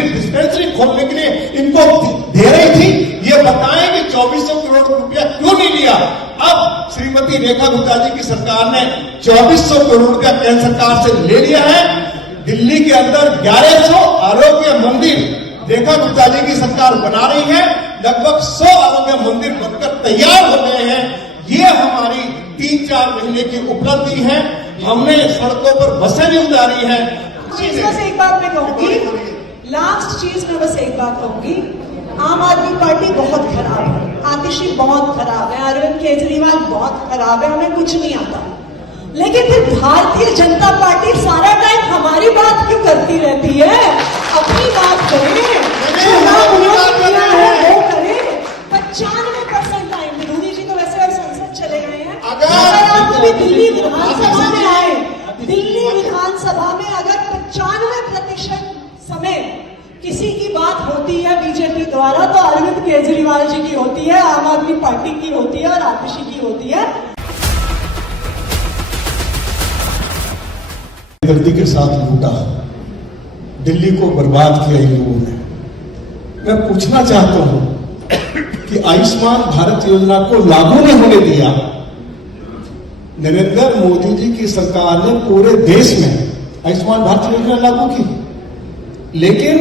मंदिर डिस्पेंसरी खोलने के लिए इनको दे रही थी। ये बताएं कि 2400 करोड़ रुपया क्यों नहीं लिया। अब श्रीमती रेखा गुप्ता जी की सरकार ने 2400 करोड़ रुपया केंद्र सरकार से ले लिया है। दिल्ली के अंदर 1100 आरोग्य मंदिर रेखा गुप्ता जी की सरकार बना रही है। लगभग 100 आरोग्य मंदिर बनकर तैयार हो गए हैं। ये हमारी 3-4 महीने की उपलब्धि है। हमने सड़कों पर बसें भी उतारी है। बस एक बात मैं कहूंगी, लास्ट चीज में बस एक बात कहूंगी, आम आदमी पार्टी बहुत खराब है, आतिशी बहुत खराब है, अरविंद केजरीवाल बहुत खराब है, हमें कुछ नहीं आता। लेकिन फिर भारतीय जनता पार्टी सारा टाइम हमारी बात क्यों करती रहती है? अपनी बात करें, चुनाव वो करें। 95% टाइम मोदी जी तो वैसे संसद चले गए हैं। अगर आप कभी दिल्ली विधानसभा में आए, दिल्ली विधानसभा में अगर 95% समय किसी की बात होती है बीजेपी द्वारा तो अरविंद केजरीवाल जी की होती है, आम आदमी पार्टी की होती है और आतिशी की होती है। गर्दी के साथ लूटा, दिल्ली को बर्बाद किया इन लोगों ने। मैं पूछना चाहता हूं कि आयुष्मान भारत योजना को लागू नहीं होने दिया। नरेंद्र मोदी जी की सरकार ने पूरे देश में आयुष्मान भारत योजना लागू की, लेकिन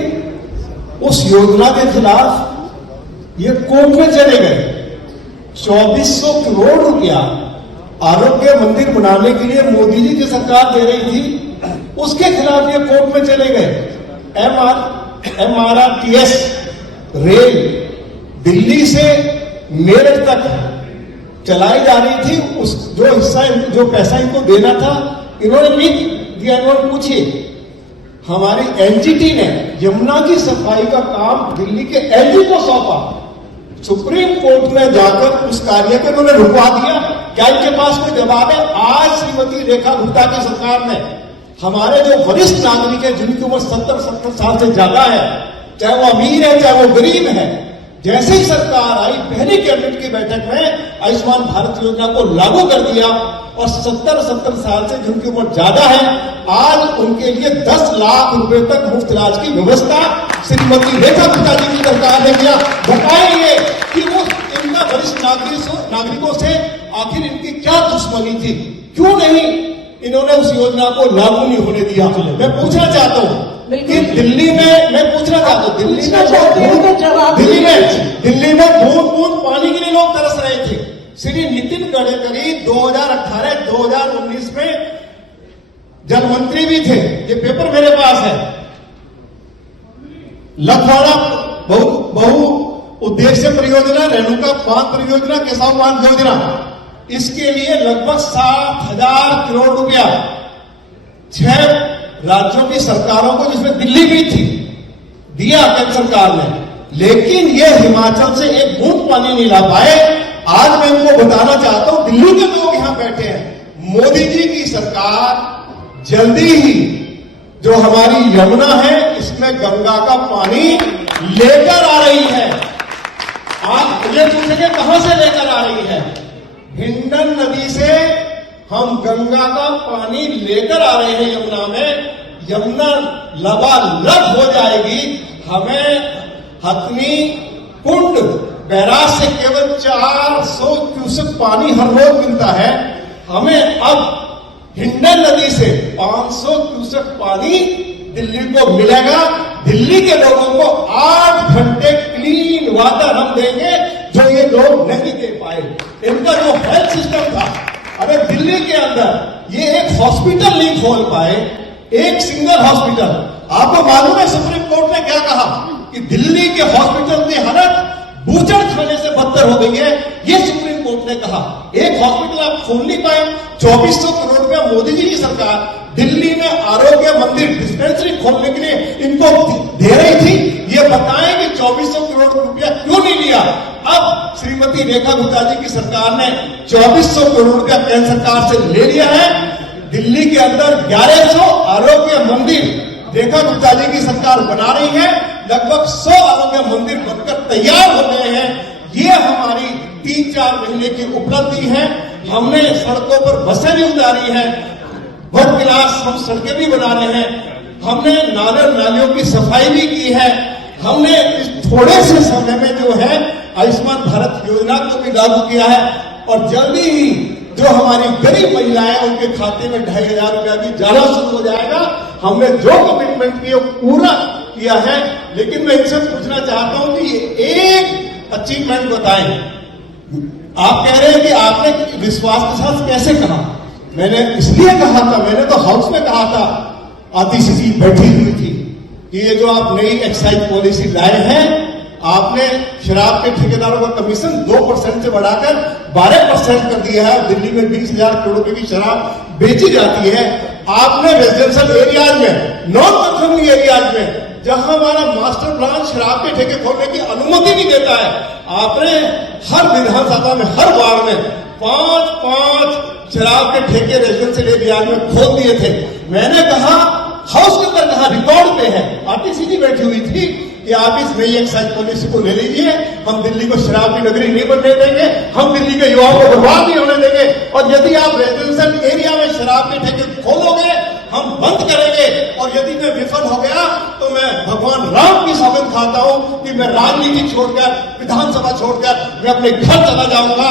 उस योजना के खिलाफ ये कोर्ट में चले गए। 2400 करोड़ रुपया आरोग्य मंदिर बनाने के लिए मोदी जी की सरकार दे रही थी, उसके खिलाफ ये कोर्ट में चले गए। MRTS रेल दिल्ली से मेरठ तक चलाई जा रही थी। उस जो पैसा इनको देना था इन्होंने नहीं दिया। इन्होंने पूछिए, हमारी एनजीटी ने यमुना की सफाई का काम दिल्ली के एलजी को सौंपा। सुप्रीम कोर्ट में जाकर उस कार्य को इन्होंने रुकवा दिया। क्या इनके पास कोई जवाब है? आज श्रीमती रेखा गुप्ता की सरकार ने हमारे जो वरिष्ठ नागरिक है, जिनकी उम्र 70 साल से ज्यादा है, चाहे वो अमीर है चाहे वो गरीब है, जैसे ही सरकार आई पहली कैबिनेट की बैठक में आयुष्मान भारत योजना को लागू कर दिया और 70 साल से जिनकी उम्र ज्यादा है, आज उनके लिए 10 लाख रुपए तक मुफ्त इलाज की व्यवस्था श्रीमती रेखा गुप्ता जी की सरकार ने किया। बताइए कि वो इनका वरिष्ठ नागरिकों से आखिर इनकी क्या दुश्मनी थी? क्यों नहीं इन्होंने उस योजना को लागू नहीं होने दिया? मैं पूछना चाहता हूँ कि दिल्ली में, मैं पूछना चाहता हूँ, दिल्ली में बूंद बूंद पानी के लिए लोग तरस रहे थे। श्री नितिन गडकरी 2018-2019 में जल मंत्री भी थे। ये पेपर मेरे पास है। लखवाड़ा बहु उद्देश्य परियोजना, रेणुका बांध परियोजना, केसाव बांध योजना, इसके लिए लगभग 7,000 करोड़ रुपया 6 राज्यों की सरकारों को, जिसमें दिल्ली भी थी, दिया केंद्र सरकार ने। लेकिन ये हिमाचल से एक बूंद पानी नहीं ला पाए। आज मैं इनको बताना चाहता हूं, दिल्ली के लोग यहां बैठे हैं, मोदी जी की सरकार जल्दी ही जो हमारी यमुना है इसमें गंगा का पानी लेकर आ रही है। आप मुझे पूछेंगे कहां से लेकर आ रही है? हिंडन नदी से हम गंगा का पानी लेकर आ रहे हैं यमुना में। यमुना लबालब हो जाएगी। हमें हथनी कुंड बैराज से केवल 400 क्यूसेक पानी हर रोज मिलता है। हमें अब हिंडन नदी से 500 क्यूसेक पानी दिल्ली को मिलेगा। दिल्ली के लोगों को 8 घंटे क्लीन वाटर हम देंगे, जो ये लोग नहीं दे पाए। इनका जो हेल्थ सिस्टम था, अरे दिल्ली के अंदर ये एक हॉस्पिटल नहीं खोल पाए, एक सिंगल हॉस्पिटल। आपको मालूम है सुप्रीम कोर्ट ने क्या कहा कि दिल्ली के हॉस्पिटल की हालत बूचड़ खाने से बदतर हो गई है। ये सुप्रीम कोर्ट ने कहा। एक हॉस्पिटल आप खोल नहीं पाए। 2400 करोड़ रुपया मोदी जी की सरकार दिल्ली में आरोग्य मंदिर डिस्पेंसरी खोलने के लिए इनको दे रही थी। ये बताएं कि 2400 करोड़ रुपया क्यों नहीं लिया। अब श्रीमती रेखा गुप्ता जी की सरकार ने 2400 करोड़ रुपया केंद्र सरकार से ले लिया है। दिल्ली के अंदर 1100 आरोग्य मंदिर रेखा गुप्ता जी की सरकार बना रही है। लगभग 100 आरोग्य मंदिर बनकर तैयार हो गए हैं। ये हमारी 3-4 महीने की उपलब्धि है। हमने सड़कों पर बसें भी उतारी हैं, वर्क क्लास हम सड़कें भी बना रहे हैं। हमने नालियों की सफाई भी की है। हमने इस थोड़े से समय में जो है आयुष्मान भारत योजना को भी लागू किया है और जल्दी ही जो हमारी गरीब महिलाएं उनके खाते में 2,500 रुपया भी जाना शुरू हो जाएगा। हमने जो कमिटमेंट किए पूरा किया है। लेकिन मैं इनसे पूछना चाहता हूं कि एक अचीवमेंट बताएं। आप कह रहे हैं कि आपने विश्वास के साथ कैसे कहा? मैंने इसलिए कहा था, मैंने तो हाउस में कहा था, आतिशी जी बैठी हुई थी कि ये जो आप नई एक्साइज पॉलिसी लाए हैं, आपने शराब के ठेकेदारों का कमीशन 2% से बढ़ाकर 12% कर दिया है। दिल्ली में 20,000 करोड़ रुपए की शराब बेची जाती है। आपने रेजिडेंशियल एरियाज में, नॉन कंफर्मिंग एरियाज में, जहां हमारा मास्टर प्लान शराब के ठेके खोलने की अनुमति नहीं देता है, आपने हर विधानसभा में, हर वार्ड में 5-5 शराब के ठेके रेजिडेंशियल एरियाज में खोल दिए थे। मैंने कहा, हाउस के अंदर कहा, रिकॉर्ड पे है, आरटीसी जी बैठी हुई थी कि आप इस नई एक्साइज पॉलिसी को ले लीजिए, हम दिल्ली को शराब की नगरी नहीं बनने देंगे, हम दिल्ली के युवाओं को बर्बाद नहीं होने देंगे, और यदि आप रेजिडेंशियल एरिया में शराब के ठेके खोलोगे हम बंद करेंगे। और यदि मैं विफल हो गया तो मैं भगवान राम की सौगंध खाता हूं कि मैं राजनीति छोड़कर, विधानसभा छोड़कर मैं अपने घर चला जाऊंगा।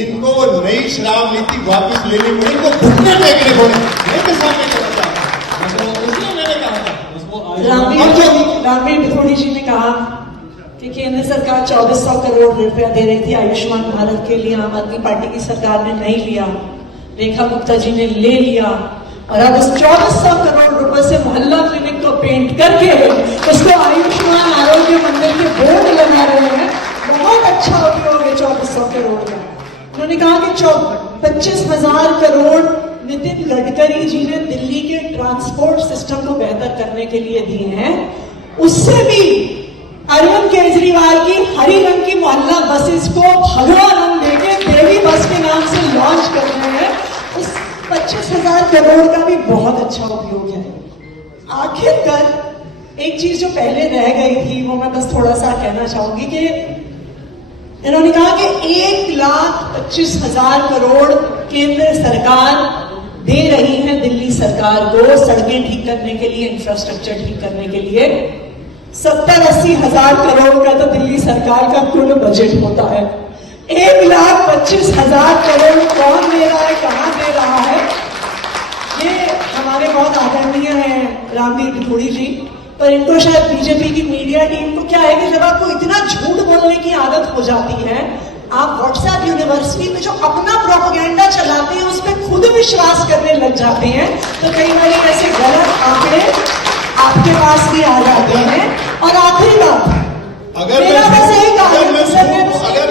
इनको वो नई शराब नीति वापस लेने में इनको घुटने टेकने पड़े, मेरे सामने करना चाहता हूं। इसलिए मैंने कहा था, रामवीर पिथोड़ी जी ने कहा कि केंद्र सरकार 2400 करोड़ रुपया दे रही थी आयुष्मान भारत के लिए, आम आदमी पार्टी की सरकार ने नहीं लिया, रेखा गुप्ता जी ने ले लिया, और अब उस 2400 करोड़ रुपए से मोहल्ला क्लिनिक को पेंट करके उसको आयुष्मान आरोग्य मंदिर के बोर्ड लगा रहे हैं। बहुत अच्छा उपयोग है 2400 करोड़ का। उन्होंने कहा कि 25,000 करोड़ नितिन गडकरी जी ने दिल्ली के ट्रांसपोर्ट सिस्टम को बेहतर करने के लिए दिए हैं। उससे भी अरविंद केजरीवाल की हरी रंग की मोहल्ला बसेस को भगवा रंग देके देवी बस के नाम से लॉन्च कर रहे हैं। उस 25,000 करोड़ का भी बहुत अच्छा उपयोग है। आखिरकार एक चीज जो पहले रह गई थी वो मैं बस थोड़ा सा कहना चाहूंगी कि इन्होंने कहा कि 1,25,000 करोड़ केंद्र सरकार दे रही है दिल्ली सरकार को सड़कें ठीक करने के लिए, इंफ्रास्ट्रक्चर ठीक करने के लिए। 70-80 हजार करोड़ का तो दिल्ली सरकार का कुल बजट होता है। 1,25,000 करोड़ कौन दे रहा है, कहां दे रहा है? ये हमारे बहुत आदरणीय हैं रामवीर पिथोड़ी जी, पर इनको शायद बीजेपी की मीडिया टीम को क्या है कि जब आपको इतना झूठ बोलने की आदत हो जाती है, आप व्हाट्सएप यूनिवर्सिटी में जो अपना प्रोपेगेंडा चलाते हैं उस पर खुद विश्वास करने लग जाते हैं, तो कई बार ऐसे गलत आंकड़े आपके पास भी आ जाते हैं। और आखिरी बात, मेरा बस एक अगर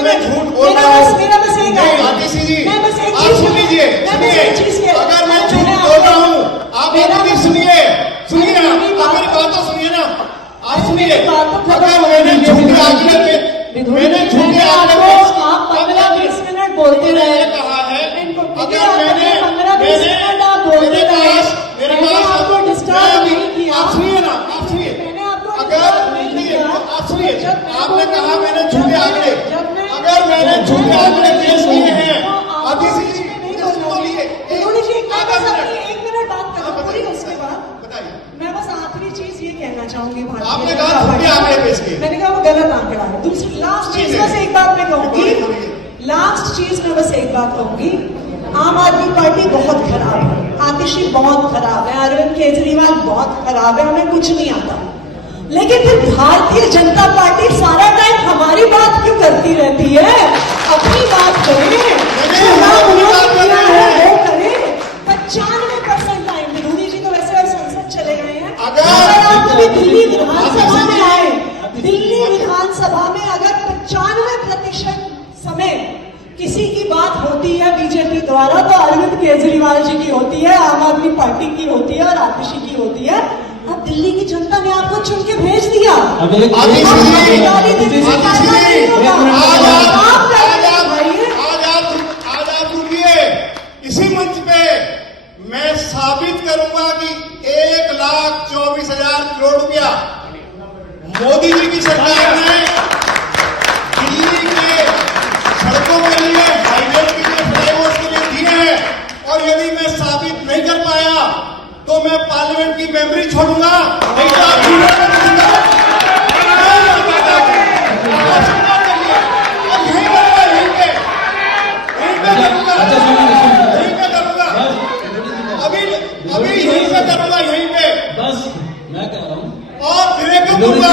मैं झूठ बोल रहा हूं, मेरा बस एक आतिशी जी, मैं बस एक आप चीज सुनिए, अगर मैं झूठ बोल रहा हूं, आप मेरी सुनिए, आप मेरी बात तो सुनिए ना, आप सुनिए। अगर मैंने झूठे आंकड़े आप 15-20 मिनट बोलते रहे, कहा है, अगर मैंने 15-20 मिनट आप बोलते रहे, मैंने आपको डिस्टर्ब नहीं किया। आप सुनिए ना, आप सुनिए, मैंने आपको अगर आप सुनिए, आपने कहा मैंने झूठे आंकड़े, अगर मैंने झूठे आंकड़े पेश किए हैं, आतिशी जी बोलिए, एक मिनट बात करो पूरी, उसके बाद बताइए। मैं बस आखिरी चीज ये कहना चाहूंगी, आपने कहा झूठे आंकड़े पेश किए, मैंने कहा वो गलत आंकड़ा है। दूसरी लास्ट चीज बस एक बात मैं कहूंगी, लास्ट चीज मैं बस एक बात कहूंगी, आम आदमी पार्टी बहुत खराब है, आतिशी बहुत खराब है, अरविंद केजरीवाल बहुत खराब है, हमें कुछ नहीं आता, लेकिन फिर भारतीय जनता पार्टी सारा टाइम हमारी बात क्यों करती रहती है? अपनी बात करें, चुनाव वो करें। 95% टाइम, विरोधी जी तो वैसे संसद चले गए हैं, अगर आप कभी दिल्ली विधानसभा में आए, दिल्ली विधानसभा में अगर 95% समय किसी की बात होती है बीजेपी द्वारा तो अरविंद केजरीवाल जी की होती है, आम आदमी पार्टी की होती है और आतिशी की होती है। अब दिल्ली की जनता ने आपको चुन के भेज दिया। आज आप रुकिए, इसी मंच पे मैं साबित करूंगा कि 1,24,000 करोड़ रुपया मोदी जी की सरकार ने दिल्ली के सड़कों के लिए, हाईवे के लिए, फ्लाईओवर्स के लिए दिए हैं। और यदि मैं साबित नहीं कर पाया तो मैं पार्लियामेंट की मेमोरी छोड़ूंगा, नहीं तो आप वीडियो को दूंगा। आप स्वीकार करिए। और यहीं करूंगा, यहीं पे करूंगा, यहीं पे करूंगा, अभी यहीं पे करूंगा, यहीं पे। बस मैं कह रहा हूँ और ब्रेकअप दूंगा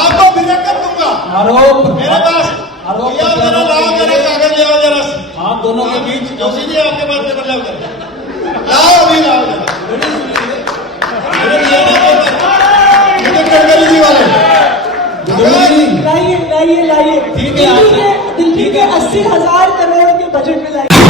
आपको ब्रेकअप दूंगा। आरोप मेरे पास आरोप लिया जरा, लाओ जरा कागज, लाओ जरा। आप दोनों के बीच जोशी जी आपके पास पेपर लाओ जरा, लाओ अभी लाओ जरा। मुझे गडकरी जी वाले लाइए लाइए लाइए। ठीक है, दिल्ली के 80,000 करोड़ के बजट में लाइए।